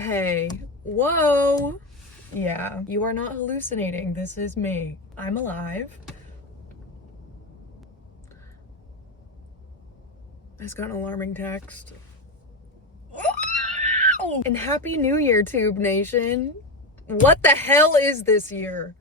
Hey, whoa. Yeah, you are not hallucinating. This is me. I'm alive. I just got an alarming text. And Happy New Year, Tube Nation. What the hell is this year?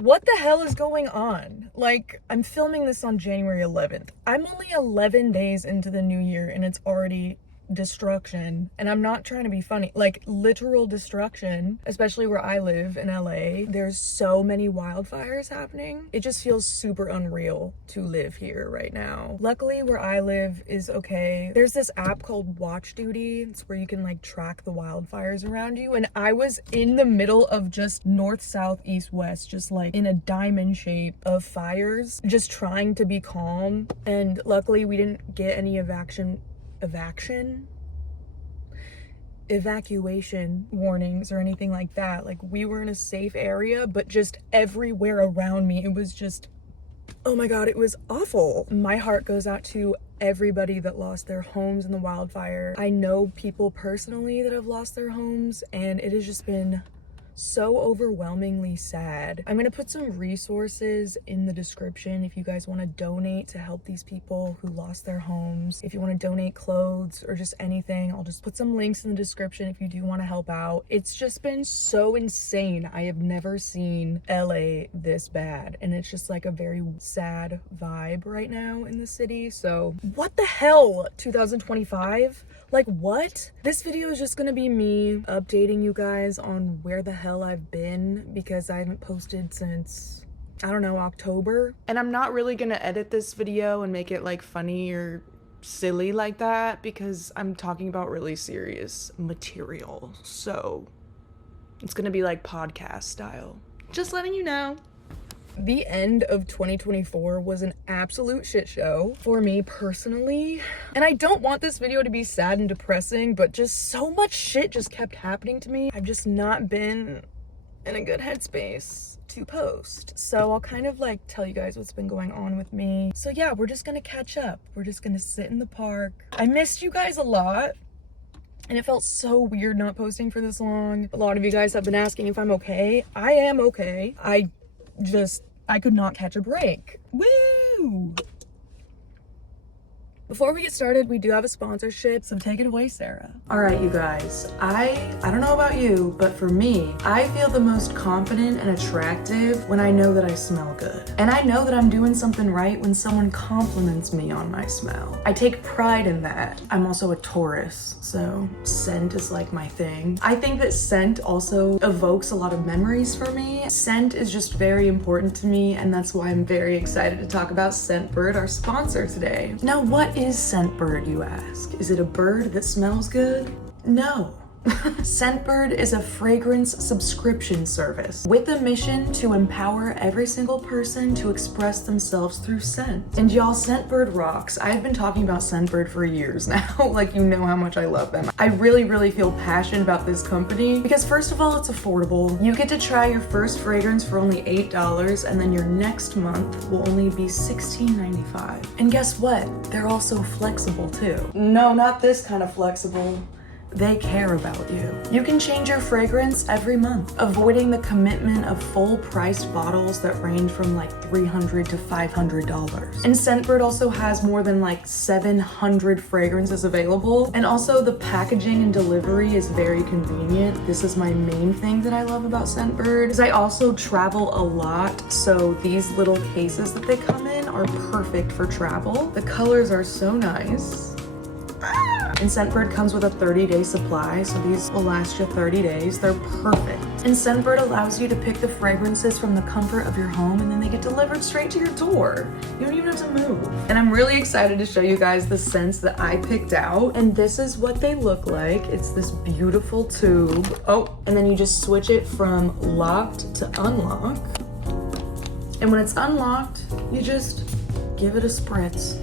What the hell is going on? Like, I'm filming this on January 11th. I'm only 11 days into the new year and it's already destruction. And I'm not trying to be funny, like literal destruction, especially where I live in LA. There's so many wildfires happening. It just feels super unreal to live here right now. Luckily, where I live is okay. There's this app called Watch Duty. It's where you can like track the wildfires around you. And I was in the middle of just north, south, east, west, just like in a diamond shape of fires, just trying to be calm. And luckily we didn't get any evacuation warnings or anything like that. Like, we were in a safe area, but just everywhere around me, it was just, oh my God, it was awful. My heart goes out to everybody that lost their homes in the wildfire. I know people personally that have lost their homes, and it has just been so overwhelmingly sad. I'm gonna put some resources in the description if you guys want to donate to help these people who lost their homes. If you want to donate clothes or just anything, I'll just put some links in the description if you do want to help out. It's just been so insane. I have never seen LA this bad, and it's just like a very sad vibe right now in the city. So what the hell, 2025? Like, what? This video is just gonna be me updating you guys on where the hell I've been, because I haven't posted since, I don't know, October. And I'm not really gonna edit this video and make it like funny or silly like that, because I'm talking about really serious material. So it's gonna be like podcast style. Just letting you know. The end of 2024 was an absolute shit show for me personally. And I don't want this video to be sad and depressing, but just so much shit just kept happening to me. I've just not been in a good headspace to post. So I'll kind of like tell you guys what's been going on with me. So yeah, we're just gonna catch up. We're just gonna sit in the park. I missed you guys a lot, and it felt so weird not posting for this long. A lot of you guys have been asking if I'm okay. I am okay. I could not catch a break. Woo! Before we get started, we do have a sponsorship, so take it away, Sarah. All right, you guys, I don't know about you, but for me, I feel the most confident and attractive when I know that I smell good. And I know that I'm doing something right when someone compliments me on my smell. I take pride in that. I'm also a Taurus, so scent is like my thing. I think that scent also evokes a lot of memories for me. Scent is just very important to me, and that's why I'm very excited to talk about Scentbird, our sponsor today. Now, what is Scentbird, you ask? Is it a bird that smells good? No. Scentbird is a fragrance subscription service with a mission to empower every single person to express themselves through scent. And y'all, Scentbird rocks. I've been talking about Scentbird for years now. Like, you know how much I love them. I really feel passionate about this company because, first of all, it's affordable. You get to try your first fragrance for only $8, and then your next month will only be $16.95. And guess what? They're also flexible too. No, not this kind of flexible. They care about you. You can change your fragrance every month, avoiding the commitment of full-priced bottles that range from like $300 to $500. And Scentbird also has more than like 700 fragrances available. And also the packaging and delivery is very convenient. This is my main thing that I love about Scentbird, because I also travel a lot. So these little cases that they come in are perfect for travel. The colors are so nice. And Scentbird comes with a 30-day supply, so these will last you 30 days. They're perfect. And Scentbird allows you to pick the fragrances from the comfort of your home, and then they get delivered straight to your door. You don't even have to move. And I'm really excited to show you guys the scents that I picked out. And this is what they look like. It's this beautiful tube. Oh, and then you just switch it from locked to unlock. And when it's unlocked, you just give it a spritz.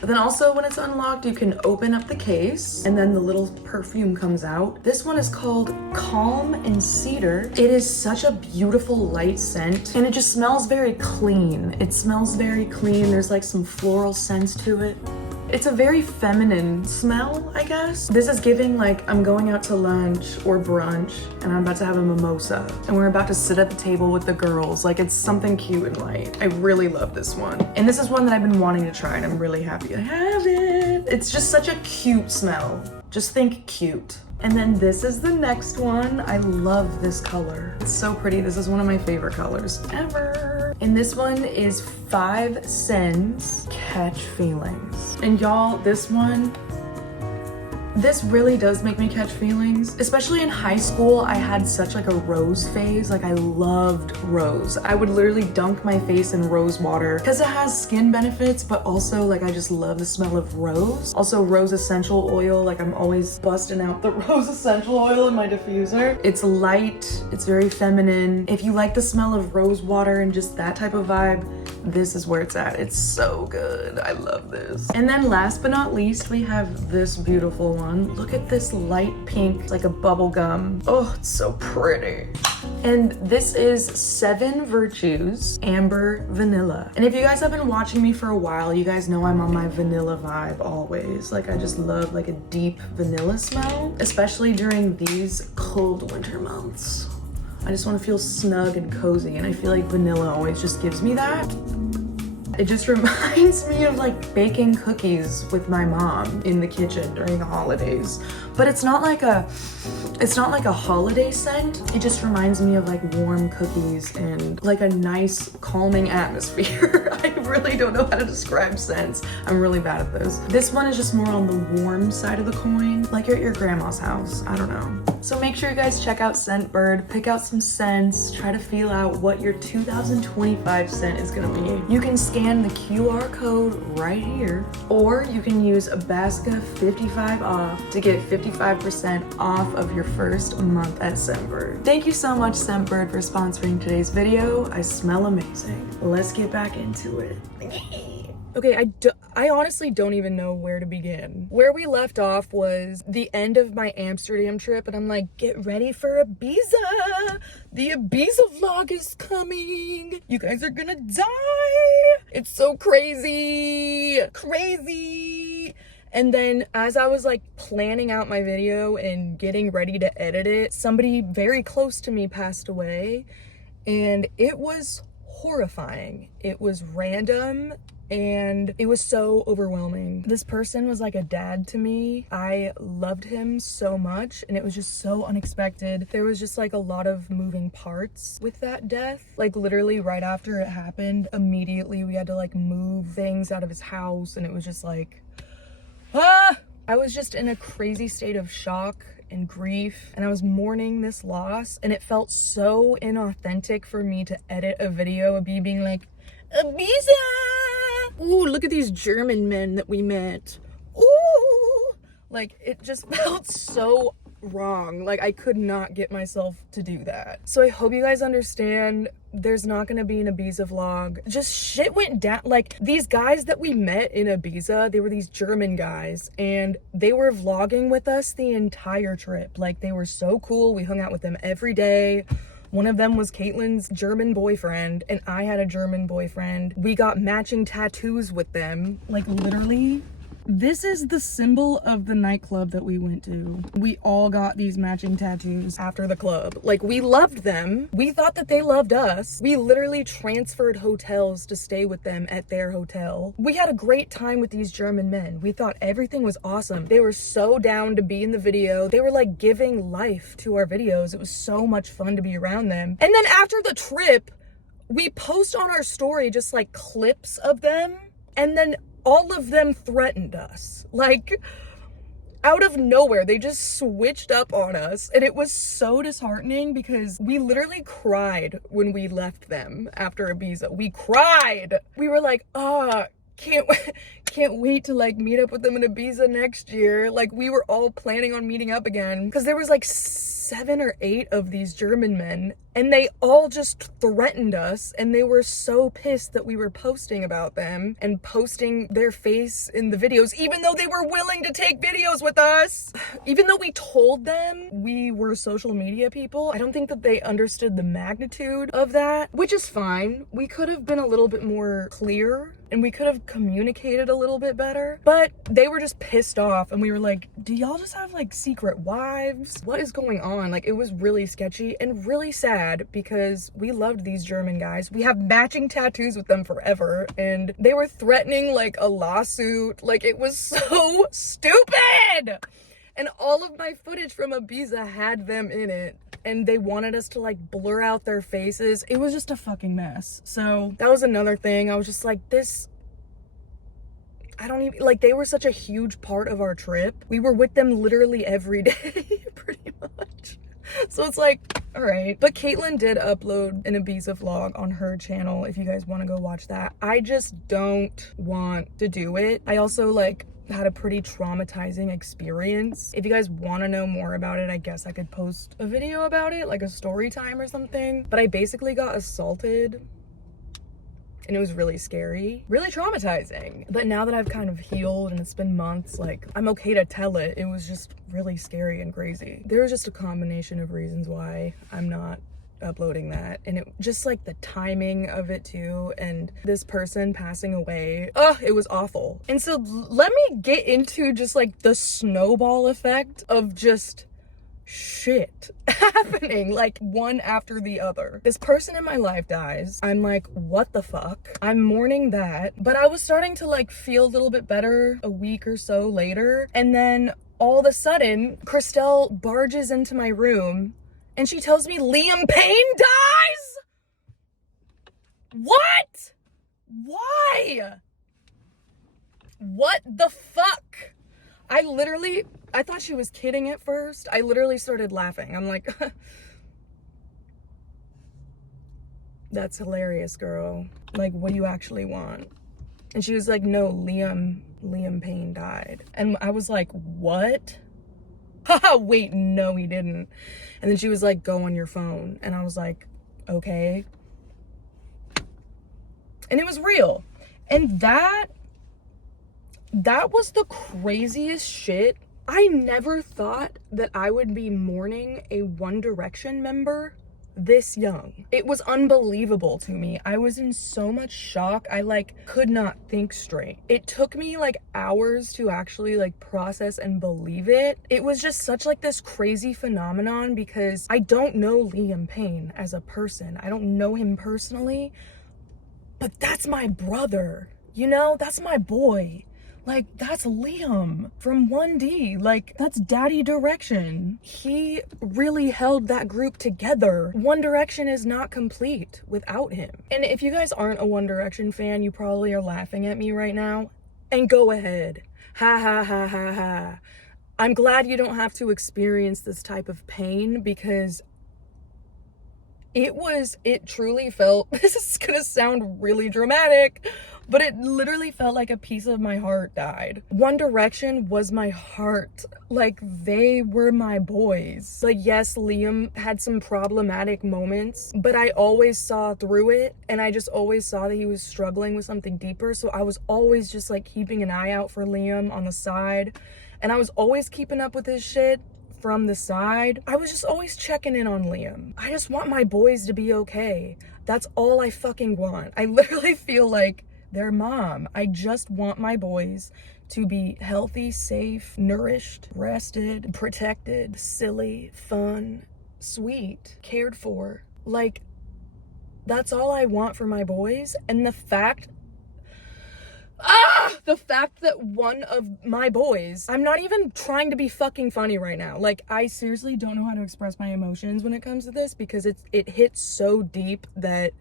But then also when it's unlocked, you can open up the case and then the little perfume comes out. This one is called Calm and Cedar. It is such a beautiful light scent, and it just smells very clean. It smells very clean. There's like some floral scents to it. It's a very feminine smell, I guess. This is giving like I'm going out to lunch or brunch and I'm about to have a mimosa and we're about to sit at the table with the girls. Like it's something cute and light. I really love this one. And this is one that I've been wanting to try and I'm really happy I have it. It's just such a cute smell. Just think cute. And then this is the next one. I love this color. It's so pretty. This is one of my favorite colors ever. And this one is 5 Cents Catch Feelings. And y'all, this really does make me catch feelings. Especially in high school, I had such like a rose phase. Like I loved rose. I would literally dunk my face in rose water because it has skin benefits, but also like I just love the smell of rose. Also rose essential oil. Like I'm always busting out the rose essential oil in my diffuser. It's light, it's very feminine. If you like the smell of rose water and just that type of vibe, this is where it's at. It's so good. I love this. And then last but not least, we have this beautiful one. Look at this light pink, like a bubble gum. Oh, it's so pretty. And this is 7 Virtues Amber Vanilla. And if you guys have been watching me for a while, you guys know I'm on my vanilla vibe always. Like I just love like a deep vanilla smell, especially during these cold winter months. I just want to feel snug and cozy, and I feel like vanilla always just gives me that. It just reminds me of like baking cookies with my mom in the kitchen during the holidays. But it's not like a holiday scent. It just reminds me of like warm cookies and like a nice calming atmosphere. I really don't know how to describe scents. I'm really bad at this. This one is just more on the warm side of the coin, like you're at your grandma's house. I don't know. So make sure you guys check out Scentbird, pick out some scents, try to feel out what your 2025 scent is gonna be. You can scan the QR code right here, or you can use Basca 55 off to get 55% off of your first month at Scentbird. Thank you so much, Scentbird, for sponsoring today's video. I smell amazing. Let's get back into it. Okay, I honestly don't even know where to begin. Where we left off was the end of my Amsterdam trip, and I'm like, get ready for Ibiza! The Ibiza vlog is coming! You guys are gonna die! It's so crazy! Crazy! And then as I was like planning out my video and getting ready to edit it, somebody very close to me passed away, and it was horrifying. It was random. And it was so overwhelming. This person was like a dad to me. I loved him so much, and it was just so unexpected. There was just like a lot of moving parts with that death. Like literally right after it happened, immediately we had to like move things out of his house, and it was just like, ah! I was just in a crazy state of shock and grief, and I was mourning this loss, and it felt so inauthentic for me to edit a video of me being like, Ibiza! Ooh, look at these German men that we met. Ooh! Like, it just felt so wrong. Like, I could not get myself to do that. So I hope you guys understand there's not gonna be an Ibiza vlog. Just shit went down. Like, these guys that we met in Ibiza, they were these German guys, and they were vlogging with us the entire trip. Like, they were so cool. We hung out with them every day. One of them was Caitlin's German boyfriend, and I had a German boyfriend. We got matching tattoos with them. Like, literally, this is the symbol of the nightclub that we went to. We all got these matching tattoos after the club. Like, we loved them. We thought that they loved us. We literally transferred hotels to stay with them at their hotel. We had a great time with these German men. We thought everything was awesome. They were so down to be in the video. They were like giving life to our videos. It was so much fun to be around them. And then after the trip, we post on our story just like clips of them, and then all of them threatened us. Like, out of nowhere, they just switched up on us, and it was so disheartening because we literally cried when we left them after Ibiza. We cried. We were like, can't wait to like meet up with them in Ibiza next year. Like, we were all planning on meeting up again because there was like 7 or 8 of these German men, and they all just threatened us, and they were so pissed that we were posting about them and posting their face in the videos, even though they were willing to take videos with us. Even though we told them we were social media people, I don't think that they understood the magnitude of that, which is fine. We could have been a little bit more clear and we could have communicated a little bit better, but they were just pissed off, and we were like, do y'all just have like secret wives? What is going on? Like, it was really sketchy and really sad because we loved these German guys. We have matching tattoos with them forever, and they were threatening like a lawsuit. Like, it was so stupid. And all of my footage from Ibiza had them in it, and they wanted us to like blur out their faces. It was just a fucking mess. So that was another thing. I was just like, I don't even, like, they were such a huge part of our trip. We were with them literally every day, pretty much. So it's like, all right. But Caitlin did upload an Ibiza vlog on her channel if you guys want to go watch that. I just don't want to do it. I also like had a pretty traumatizing experience. If you guys want to know more about it, I guess I could post a video about it, like a story time or something. But I basically got assaulted, and it was really scary, really traumatizing. But now that I've kind of healed and it's been months, like, I'm okay to tell it. It was just really scary and crazy. There was just a combination of reasons why I'm not uploading that, and it just like the timing of it too, and this person passing away, it was awful. And so let me get into just like the snowball effect of just shit happening, like one after the other. This person in my life dies. I'm like, what the fuck? I'm mourning that, but I was starting to like feel a little bit better a week or so later, and then all of a sudden Christelle barges into my room and she tells me Liam Payne dies? What? Why? What the fuck? I thought she was kidding at first. I literally started laughing. I'm like, that's hilarious, girl. Like, what do you actually want? And she was like, no, Liam Payne died. And I was like, what? Haha, wait, no, he didn't. And then she was like, go on your phone. And I was like, okay. And it was real. And that was the craziest shit. I never thought that I would be mourning a One Direction member this young. It was unbelievable to me. I was in so much shock. I like could not think straight. It took me like hours to actually like process and believe it. It was just such like this crazy phenomenon because I don't know Liam Payne as a person. I don't know him personally, but that's my brother, you know? That's my boy. Like, that's Liam from 1D. Like, that's Daddy Direction. He really held that group together. One Direction is not complete without him. And if you guys aren't a One Direction fan, you probably are laughing at me right now. And go ahead. Ha ha ha ha ha. I'm glad you don't have to experience this type of pain because it truly felt, this is gonna sound really dramatic, but it literally felt like a piece of my heart died. One Direction was my heart. Like, they were my boys. Like, yes, Liam had some problematic moments, but I always saw through it, and I just always saw that he was struggling with something deeper, so I was always just like keeping an eye out for Liam on the side, and I was always keeping up with his shit from the side. I was just always checking in on Liam. I just want my boys to be okay. That's all I fucking want. I literally feel like their mom. I just want my boys to be healthy, safe, nourished, rested, protected, silly, fun, sweet, cared for. Like, that's all I want for my boys. And the fact that one of my boys, I'm not even trying to be fucking funny right now. Like, I seriously don't know how to express my emotions when it comes to this because it hits so deep that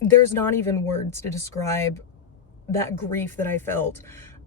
there's not even words to describe that grief that I felt.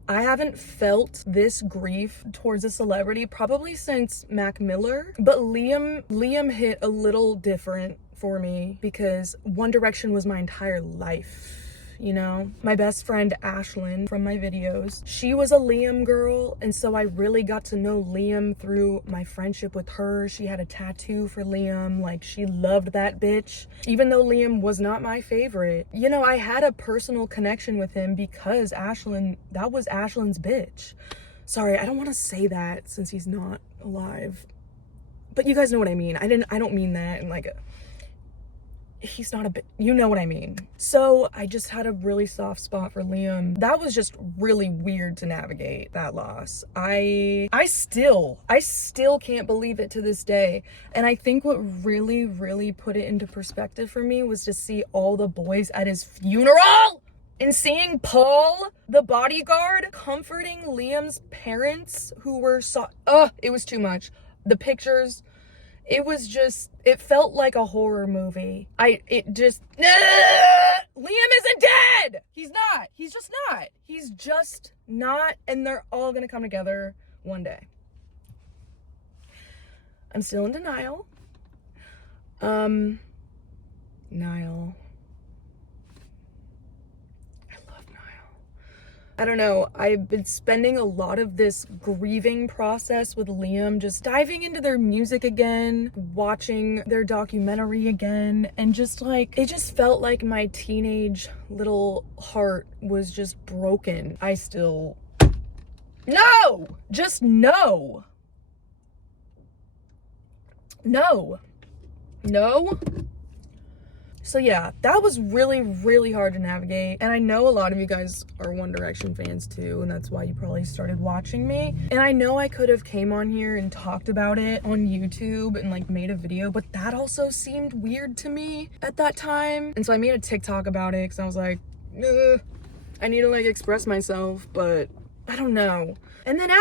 I haven't felt this grief towards a celebrity probably since Mac Miller, but Liam hit a little different for me because One Direction was my entire life. you know? My best friend Ashlyn from my videos, she was a Liam girl, and so I really got to know Liam through my friendship with her. She had a tattoo for Liam, like she loved that bitch. Even though Liam was not my favorite, you know, I had a personal connection with him because Ashlyn, that was Ashlyn's bitch. Sorry, I don't want to say that since he's not alive, but you guys know what I mean. I don't mean that in like a, he's not a bit, you know what I mean. So I just had a really soft spot for Liam. That was just really weird to navigate, that loss. I still can't believe it to this day. And I think what really put it into perspective for me was to see all the boys at his funeral and seeing Paul, the bodyguard, comforting Liam's parents who were it was too much. The pictures, it was just, it felt like a horror movie. Liam isn't dead! He's just not, and they're all gonna come together one day. I'm still in denial. Niall. I don't know, I've been spending a lot of this grieving process with Liam, just diving into their music again, watching their documentary again, and just like, it just felt like my teenage little heart was just broken. No! Just no! No. No? So yeah, that was really hard to navigate. And I know a lot of you guys are One Direction fans too, and that's why you probably started watching me. And I know I could have came on here and talked about it on YouTube and like made a video, but that also seemed weird to me at that time. And so I made a TikTok about it because I was like, I need to like express myself, but I don't know. And then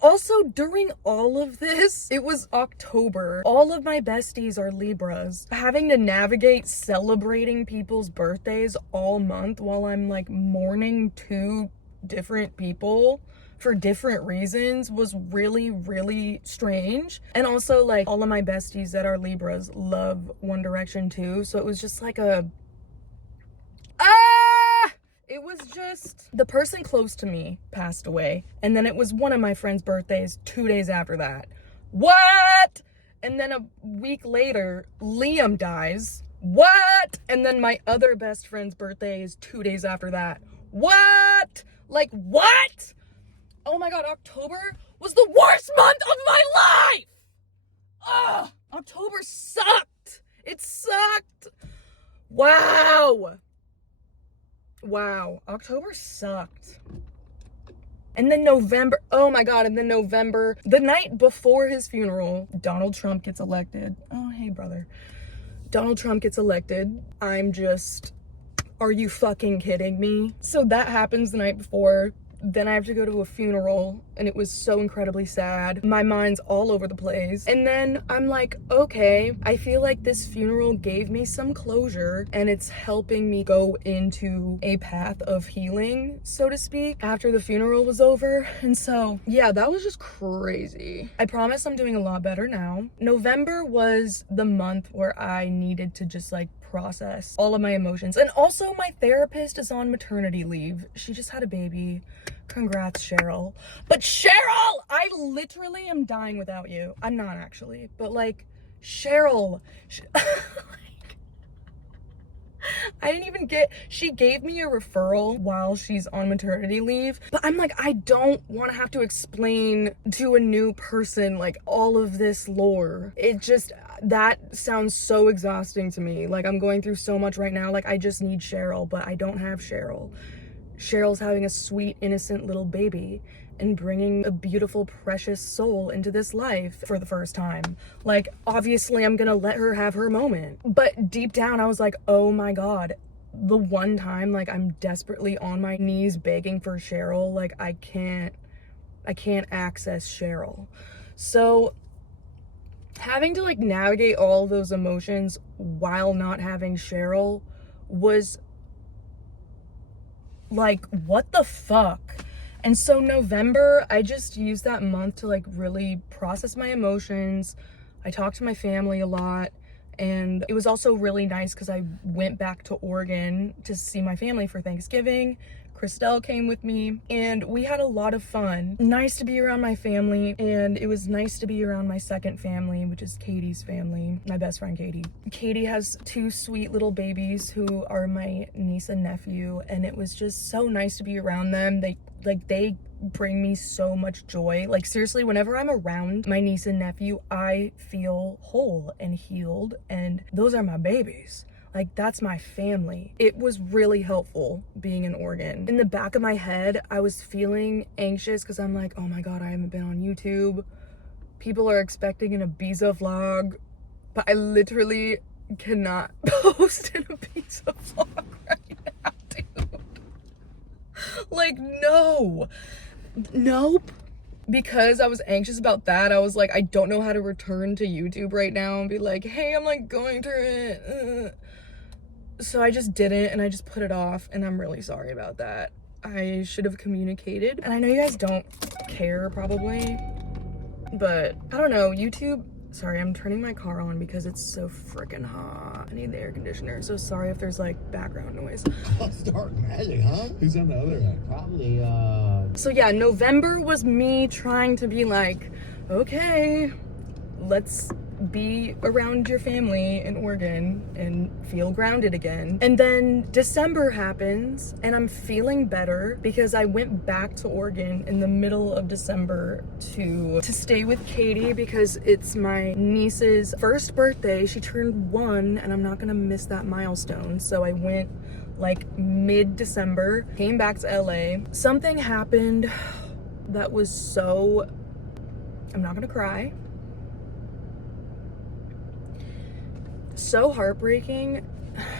also during all of this, it was October. All of my besties are Libras. Having to navigate celebrating people's birthdays all month while I'm like mourning two different people for different reasons was really strange. And also like all of my besties that are Libras love One Direction too. So it was just like it was just, the person close to me passed away, and then it was one of my friend's birthdays 2 days after that. What? And then a week later, Liam dies. What? And then my other best friend's birthday is 2 days after that. What? Like, what? Oh my God, October was the worst month of my life! Ugh, October sucked. It sucked. Wow, October sucked. And then November, oh my God, and then November, the night before his funeral, Donald Trump gets elected. Oh, hey, brother. Donald Trump gets elected. I'm just, are you fucking kidding me? So that happens the night before. Then I have to go to a funeral, and it was so incredibly sad. My mind's all over the place. And then I'm like, okay, I feel like this funeral gave me some closure, and it's helping me go into a path of healing, so to speak, after the funeral was over. And so, yeah, that was just crazy. I promise I'm doing a lot better now. November was the month where I needed to just like process all of my emotions. And also my therapist is on maternity leave. She just had a baby. Congrats, Cheryl. But Cheryl, I literally am dying without you. I'm not actually, but like, Cheryl, I didn't even she gave me a referral while she's on maternity leave, but I'm like, I don't want to have to explain to a new person like all of this lore. It just, that sounds so exhausting to me. Like, I'm going through so much right now. Like, I just need Cheryl, but I don't have Cheryl. Cheryl's having a sweet, innocent little baby and bringing a beautiful, precious soul into this life for the first time. Like, obviously I'm gonna let her have her moment. But deep down, I was like, oh my God, the one time, like, I'm desperately on my knees begging for Cheryl, like, I can't access Cheryl. So having to like navigate all those emotions while not having Cheryl was like, what the fuck? And so November, I just used that month to like really process my emotions. I talked to my family a lot, And it was also really nice because I went back to Oregon to see my family for Thanksgiving. Christelle came with me and we had a lot of fun. Nice to be around my family, and it was nice to be around my second family, which is Katie's family, my best friend Katie. Katie has two sweet little babies who are my niece and nephew, and it was just so nice to be around them. They bring me so much joy. Like seriously, whenever I'm around my niece and nephew, I feel whole and healed, and those are my babies. Like that's my family. It was really helpful being in Oregon. In the back of my head, I was feeling anxious because I'm like, oh my God, I haven't been on YouTube. People are expecting an Ibiza vlog, but I literally cannot post an Ibiza vlog right now, dude. Like, no. Nope. Because I was anxious about that, I was like, I don't know how to return to YouTube right now and be like, hey, I'm like going through it. So I just didn't, and I just put it off, and I'm really sorry about that. I should have communicated. And I know you guys don't care probably, but I don't know, YouTube. Sorry, I'm turning my car on because it's so freaking hot. I need the air conditioner. So sorry if there's like background noise. It's dark magic, huh? Who's on the other end? Probably, So yeah, November was me trying to be like, okay, let's be around your family in Oregon and feel grounded again. And then December happens and I'm feeling better because I went back to Oregon in the middle of December to stay with Katie because it's my niece's first birthday. She turned 1 and I'm not gonna miss that milestone. So I went like mid-December, came back to LA. Something happened that was so, I'm not gonna cry, so heartbreaking.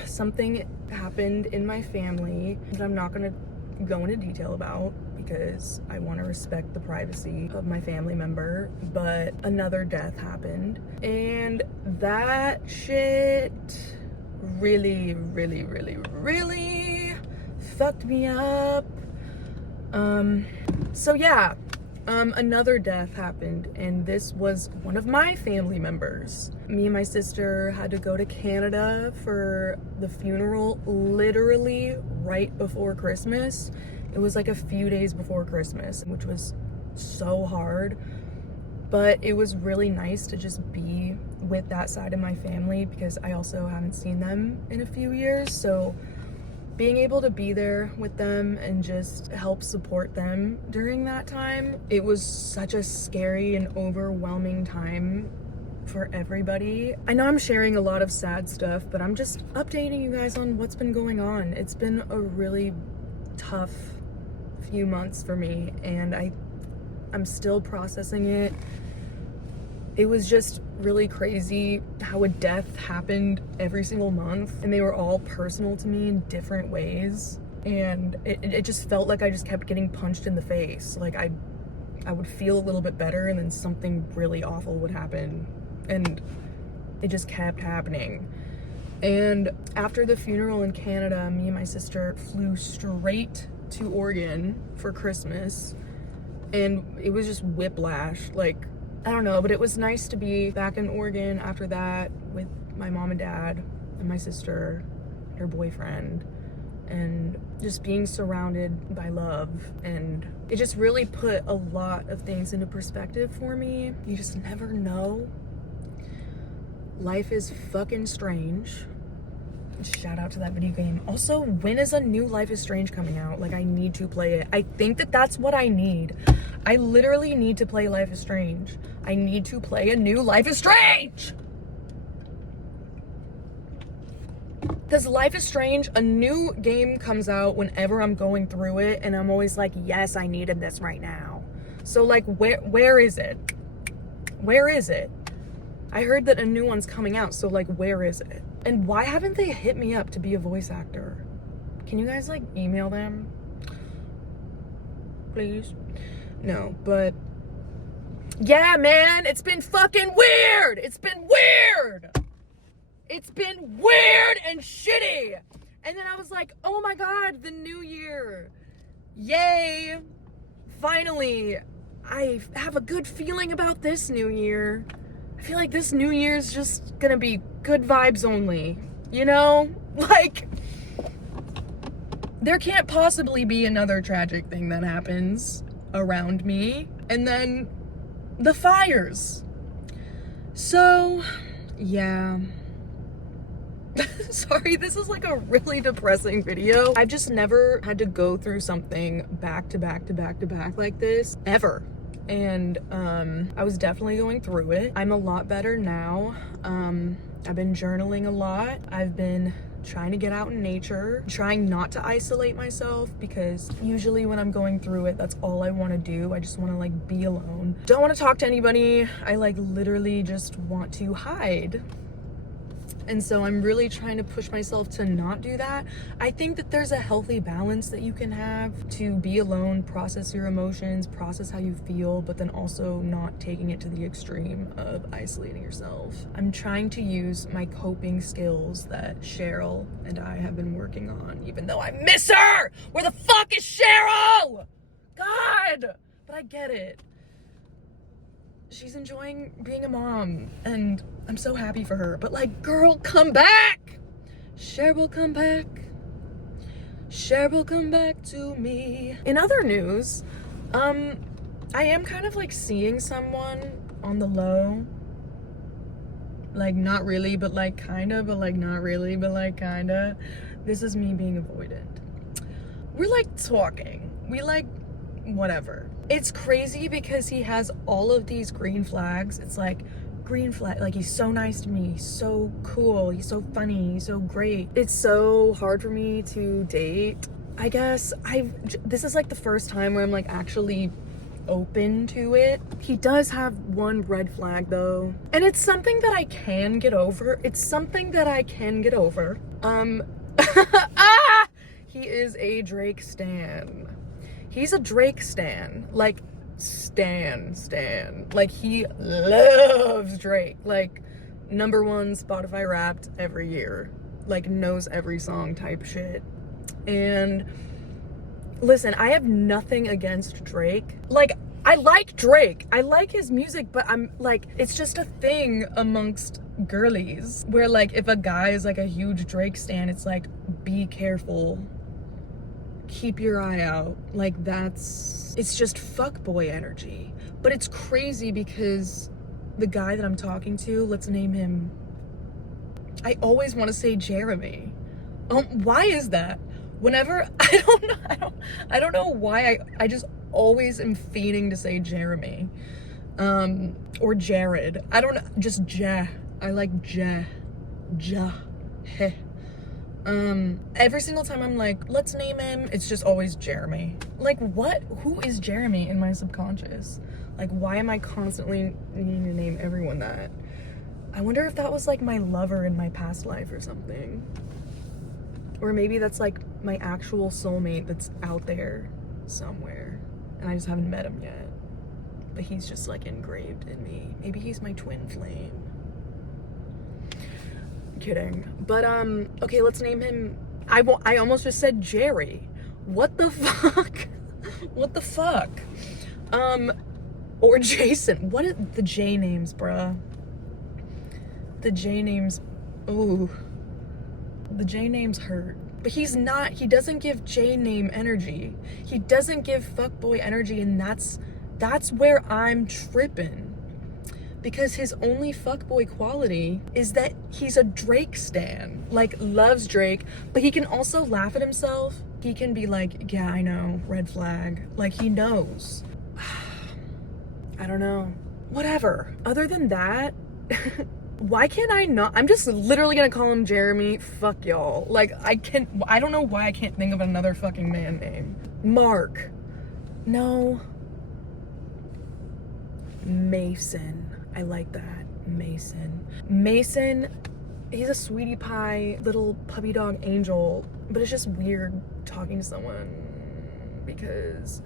Something happened in my family that I'm not gonna go into detail about because I want to respect the privacy of my family member, but another death happened, and that shit really fucked me up. So yeah, another death happened, and this was one of my family members. Me and my sister had to go to Canada for the funeral literally right before Christmas. It was like a few days before Christmas, which was so hard, but it was really nice to just be with that side of my family because I also haven't seen them in a few years. So being able to be there with them and just help support them during that time, it was such a scary and overwhelming time for everybody. I know I'm sharing a lot of sad stuff, but I'm just updating you guys on what's been going on. It's been a really tough few months for me, and I'm still processing it. It was just really crazy how a death happened every single month, and they were all personal to me in different ways, and it just felt like I just kept getting punched in the face. Like I would feel a little bit better and then something really awful would happen, and it just kept happening. And after the funeral in Canada, me and my sister flew straight to Oregon for Christmas, and it was just whiplash. Like, I don't know, but it was nice to be back in Oregon after that with my mom and dad and my sister, her boyfriend, and just being surrounded by love. And it just really put a lot of things into perspective for me. You just never know. Life is fucking strange. Shout out to that video game. Also, when is a new Life is Strange coming out? Like, I need to play it. I think that's what I need. I literally need to play Life is Strange. I need to play a new Life is Strange! Because Life is Strange, a new game comes out whenever I'm going through it, and I'm always like, yes, I needed this right now. So, like, where is it? Where is it? I heard that a new one's coming out, so, like, where is it? And why haven't they hit me up to be a voice actor? Can you guys, like, email them? Please? No, but yeah, man, it's been fucking weird. It's been weird. It's been weird and shitty. And then I was like, oh my God, the new year. Yay. Finally, I have a good feeling about this new year. I feel like this New Year's just gonna be good vibes only, you know? Like, there can't possibly be another tragic thing that happens around me. And then the fires. So, yeah. Sorry, this is like a really depressing video. I've just never had to go through something back to back to back to back like this, ever. And I was definitely going through it. I'm a lot better now. I've been journaling a lot. I've been trying to get out in nature, trying not to isolate myself, because usually when I'm going through it, that's all I want to do. I just want to like be alone. Don't want to talk to anybody. I like literally just want to hide. And so I'm really trying to push myself to not do that. I think that there's a healthy balance that you can have to be alone, process your emotions, process how you feel, but then also not taking it to the extreme of isolating yourself. I'm trying to use my coping skills that Cheryl and I have been working on, even though I miss her! Where the fuck is Cheryl? God! But I get it. She's enjoying being a mom, and I'm so happy for her. But like, girl, come back! Cheryl, come back. Cheryl, come back to me. In other news, I am kind of like seeing someone on the low. Like, not really, but like kinda, but like not really, but like kinda. This is me being avoidant. We're like talking. We like whatever. It's crazy because he has all of these green flags. It's like, green flag, like he's so nice to me, he's so cool, he's so funny, he's so great. It's so hard for me to date. I guess this is like the first time where I'm like actually open to it. He does have one red flag though, and it's something that I can get over. He is a Drake stan. He's a Drake stan, like stan. Like, he loves Drake. Like, #1 Spotify Wrapped every year. Like, knows every song type shit. And listen, I have nothing against Drake. Like, I like Drake. I like his music, but I'm like, it's just a thing amongst girlies where like if a guy is like a huge Drake stan, it's like, be careful. Keep your eye out. Like, it's just fuckboy energy. But it's crazy because the guy that I'm talking to, let's name him, I always want to say Jeremy. Why is that? Whenever, I don't know why I just always am fiending to say Jeremy. Or Jared. I don't know, just Ja. I like Ja. Heh. Every single time I'm like, let's name him, it's just always Jeremy. Like, what? Who is Jeremy in my subconscious? Like, why am I constantly needing to name everyone that? I wonder if that was like my lover in my past life or something. Or maybe that's like my actual soulmate that's out there somewhere and I just haven't met him yet. But he's just like engraved in me. Maybe he's my twin flame. Kidding. But okay, let's name him. I almost just said Jerry. What the fuck? What the fuck? Or Jason. What are the J names, bruh? The J names. Ooh. The J names hurt. But he doesn't give J name energy. He doesn't give fuckboy energy, and that's where I'm tripping. Because his only fuckboy quality is that he's a Drake stan. Like, loves Drake, but he can also laugh at himself. He can be like, yeah, I know, red flag. Like, he knows. I don't know. Whatever. Other than that, why can't I not? I'm just literally gonna call him Jeremy. Fuck y'all. Like, I don't know why I can't think of another fucking man name. Mark. No. Mason. I like that. Mason, he's a sweetie pie, little puppy dog angel, but it's just weird talking to someone because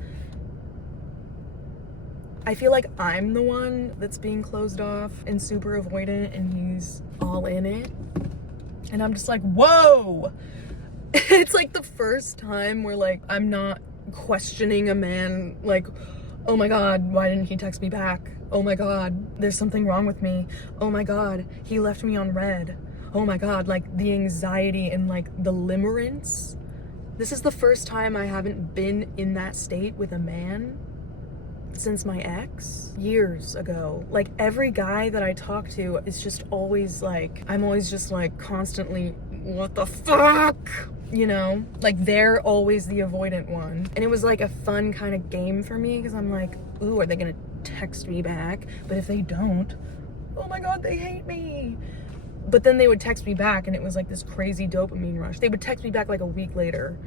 I feel like I'm the one that's being closed off and super avoidant, and he's all in it. And I'm just like, whoa! It's like the first time where like I'm not questioning a man like, Oh my God, why didn't he text me back? Oh my God, there's something wrong with me. Oh my God, he left me on red. Oh my God, like the anxiety and like the limerence. This is the first time I haven't been in that state with a man since my ex years ago. Like every guy that I talk to is just always like, I'm always just like constantly, what the fuck? You know, like they're always the avoidant one. And it was like a fun kind of game for me because I'm like, ooh, are they gonna text me back? But if they don't, oh my God, they hate me. But then they would text me back and it was like this crazy dopamine rush. They would text me back like a week later,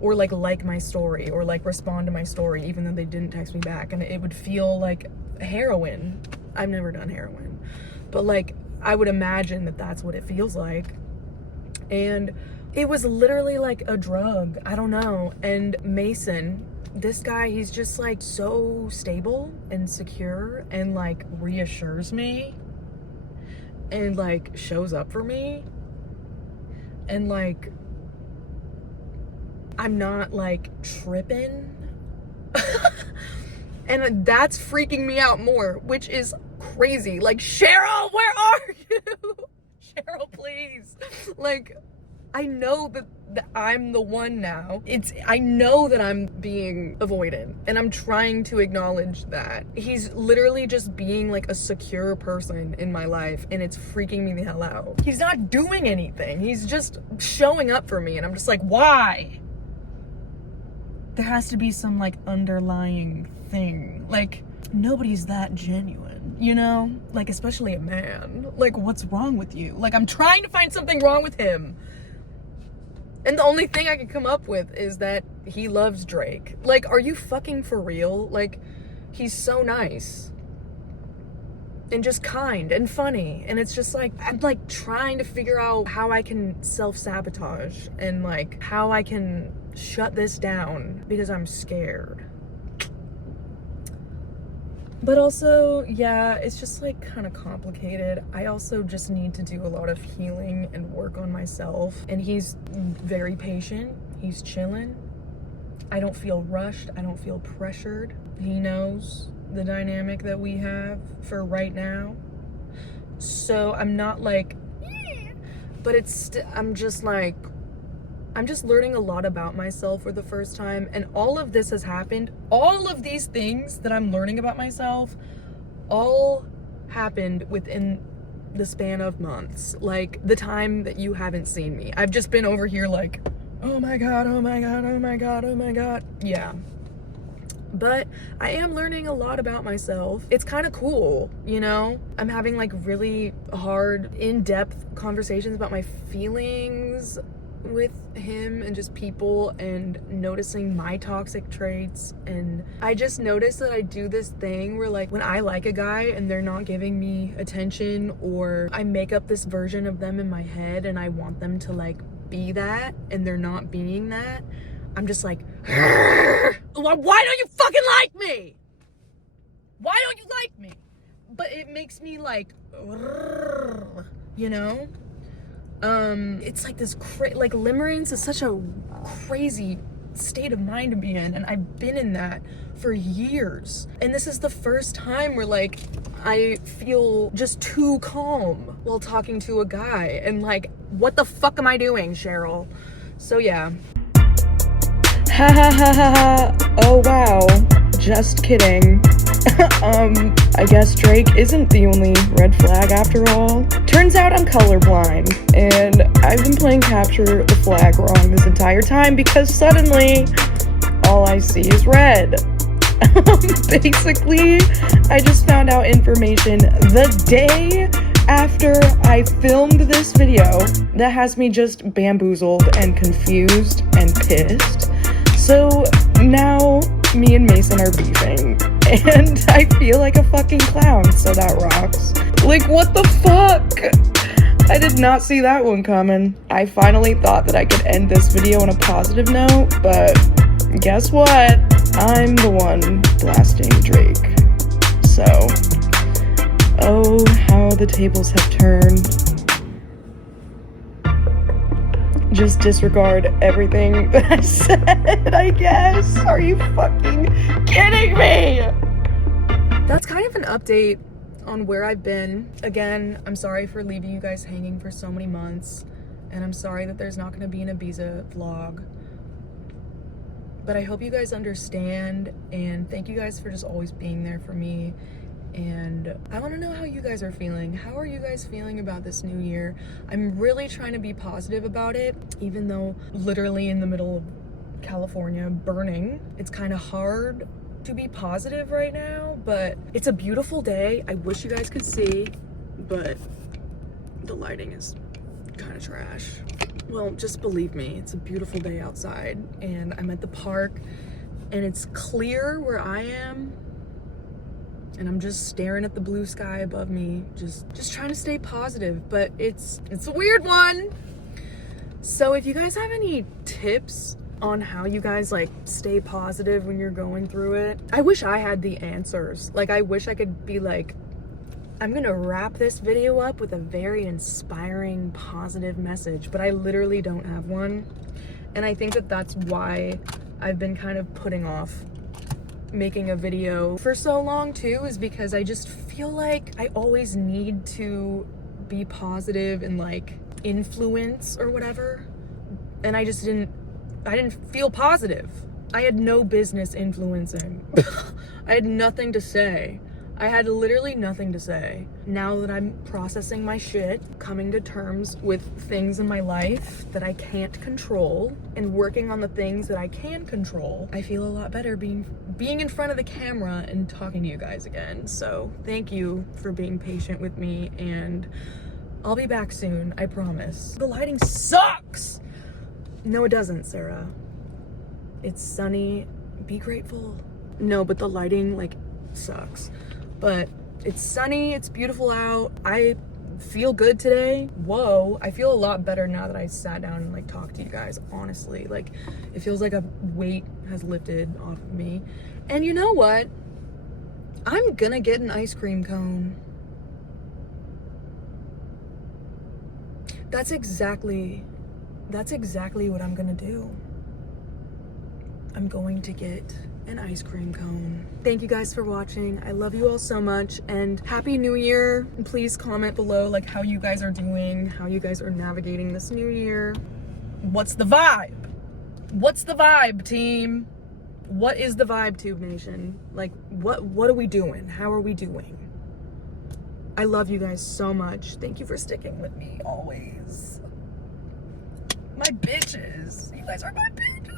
or like my story, or like respond to my story even though they didn't text me back, and it would feel like heroin. I've never done heroin, but like I would imagine that that's what it feels like. And it was literally like a drug. I don't know. And Mason, this guy, he's just like so stable and secure and like reassures me and like shows up for me, and like I'm not like tripping. And that's freaking me out more, which is crazy. Like, Cheryl, where are you? Cheryl, please. Like, I know that I'm the one now. I know that I'm being avoidant, and I'm trying to acknowledge that. He's literally just being like a secure person in my life, and it's freaking me the hell out. He's not doing anything. He's just showing up for me, and I'm just like, why? There has to be some like underlying thing. Like, nobody's that genuine, you know? Like, especially a man. Like, what's wrong with you? Like, I'm trying to find something wrong with him, and the only thing I can come up with is that he loves Drake. Like, are you fucking for real? Like, he's so nice and just kind and funny, and it's just like, I'm like trying to figure out how I can self-sabotage and like how I can shut this down because I'm scared. But also, yeah, it's just like kind of complicated. I also just need to do a lot of healing and work on myself. And he's very patient. He's chilling. I don't feel rushed. I don't feel pressured. He knows the dynamic that we have for right now. So I'm not like, but I'm just learning a lot about myself for the first time, and all of this has happened. All of these things that I'm learning about myself all happened within the span of months. Like, the time that you haven't seen me, I've just been over here like, oh my God, oh my God, oh my God, oh my God. Yeah. But I am learning a lot about myself. It's kind of cool, you know? I'm having like really hard, in-depth conversations about my feelings with him and just people, and noticing my toxic traits. And I just noticed that I do this thing where like when I like a guy and they're not giving me attention, or I make up this version of them in my head and I want them to like be that and they're not being that, I'm just like, why don't you fucking like me? Why don't you like me? But it makes me like, you know? It's like this like limerence is such a crazy state of mind to be in, and I've been in that for years. And this is the first time where like I feel just too calm while talking to a guy, and like, what the fuck am I doing, Cheryl? So yeah. Ha ha ha ha ha. Oh wow. Just kidding. I guess Drake isn't the only red flag after all. Turns out I'm colorblind, and I've been playing capture the flag wrong this entire time because suddenly all I see is red. Basically, I just found out information the day after I filmed this video that has me just bamboozled and confused and pissed. So now me and Mason are beefing, and I feel like a fucking clown, so that rocks. Like, what the fuck? I did not see that one coming. I finally thought that I could end this video on a positive note, but guess what? I'm the one blasting Drake. So, oh, how the tables have turned. Just disregard everything that I said, I guess. Are you fucking kidding me? That's kind of an update on where I've been. Again, I'm sorry for leaving you guys hanging for so many months, and I'm sorry that there's not gonna be an Ibiza vlog. But I hope you guys understand, and thank you guys for just always being there for me. And I want to know how you guys are feeling. How are you guys feeling about this new year? I'm really trying to be positive about it, even though literally in the middle of California burning, it's kind of hard to be positive right now, but it's a beautiful day. I wish you guys could see, but the lighting is kind of trash. Well, just believe me, it's a beautiful day outside, and I'm at the park, and it's clear where I am, and I'm just staring at the blue sky above me, just trying to stay positive, but it's a weird one. So if you guys have any tips on how you guys like stay positive when you're going through it, I wish I had the answers. Like, I wish I could be like, I'm gonna wrap this video up with a very inspiring, positive message, but I literally don't have one. And I think that that's why I've been kind of putting off making a video for so long too, is because I just feel like I always need to be positive and like influence or whatever. And I didn't feel positive. I had no business influencing. I had nothing to say. I had literally nothing to say. Now that I'm processing my shit, coming to terms with things in my life that I can't control, and working on the things that I can control, I feel a lot better being in front of the camera and talking to you guys again. So thank you for being patient with me, and I'll be back soon, I promise. The lighting sucks! No, it doesn't, Sarah. It's sunny. Be grateful. No, but the lighting, like, sucks. But it's sunny, it's beautiful out. I feel good today. Whoa, I feel a lot better now that I sat down and like talked to you guys, honestly. Like, it feels like a weight has lifted off of me. And you know what? I'm gonna get an ice cream cone. That's exactly what I'm gonna do. I'm going to get an ice cream cone. Thank you guys for watching. I love you all so much, and Happy New Year. Please comment below like how you guys are doing, how you guys are navigating this new year. What's the vibe? What's the vibe, team? What is the vibe, Tube Nation? Like, what are we doing? How are we doing? I love you guys so much. Thank you for sticking with me always. My bitches. You guys are my bitches.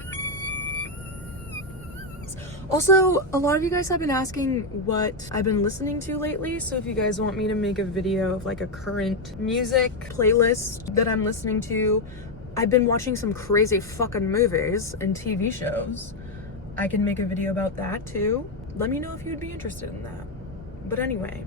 Also, a lot of you guys have been asking what I've been listening to lately, so if you guys want me to make a video of like a current music playlist that I'm listening to, I've been watching some crazy fucking movies and TV shows. I can make a video about that too. Let me know if you'd be interested in that. But anyway,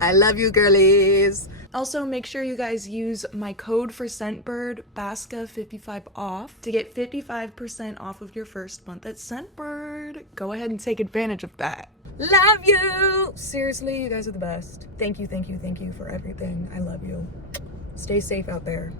I love you girlies. Also, make sure you guys use my code for Scentbird, BASCA55 off, to get 55% off of your first month at Scentbird. Go ahead and take advantage of that. Love you! Seriously, you guys are the best. Thank you for everything. I love you. Stay safe out there.